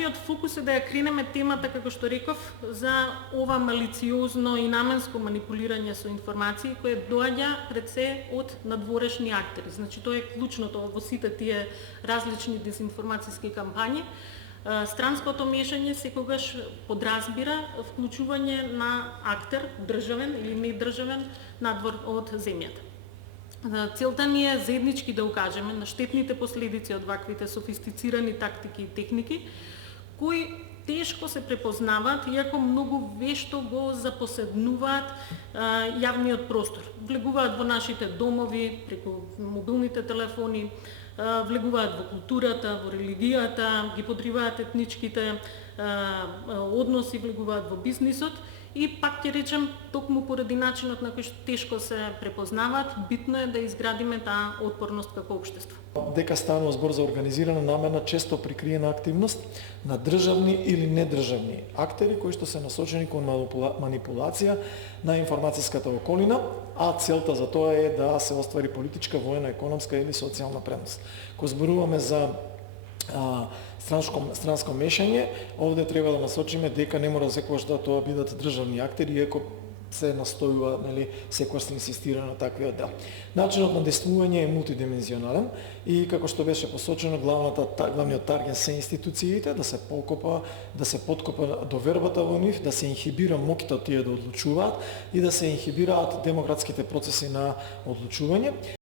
нашиот фокус е да ја кренеме темата, како што реков, за ова малициозно и наменско манипулирање со информации кое доаѓа пред се од надворешни актери. Значи тоа е клучното во сите тие различни дезинформацијски кампањи. Странското мешање секогаш подразбира вклучување на актер, државен или недржавен, надвор од земјата. Целта ни е заеднички да укажеме на штетните последици од ваквите софистицирани тактики и техники, кои тешко се препознаваат, иако многу вешто го запоседнуваат јавниот простор. Влегуваат во нашите домови, преку мобилните телефони, влегуваат во културата, во религијата, ги подриваат етничките односи, влегуваат во бизнисот. И пак ќе речем, токму поради начинот на кој што тешко се препознаваат, битно е да изградиме таа отпорност како општество. Дека станува збор за организирана намерна, често прикриена активност на државни или недржавни актери кои што се насочени кон манипулација на информацијската околина, а целта за тоа е да се оствари политичка, воена, економска или социјална предност. Кога зборуваме за странско мешање, овде треба да насочиме дека не мора секогаш да тоа бидат државни актери, иако се настојува, секогаш се инсистира на таквиот дел. Начинот на действување е мултидимензионален и како што беше посочено, главниот таргет се институциите, да се подкопа довербата во нив, да се инхибира моќта тие да одлучуваат и да се инхибираат демократските процеси на одлучување.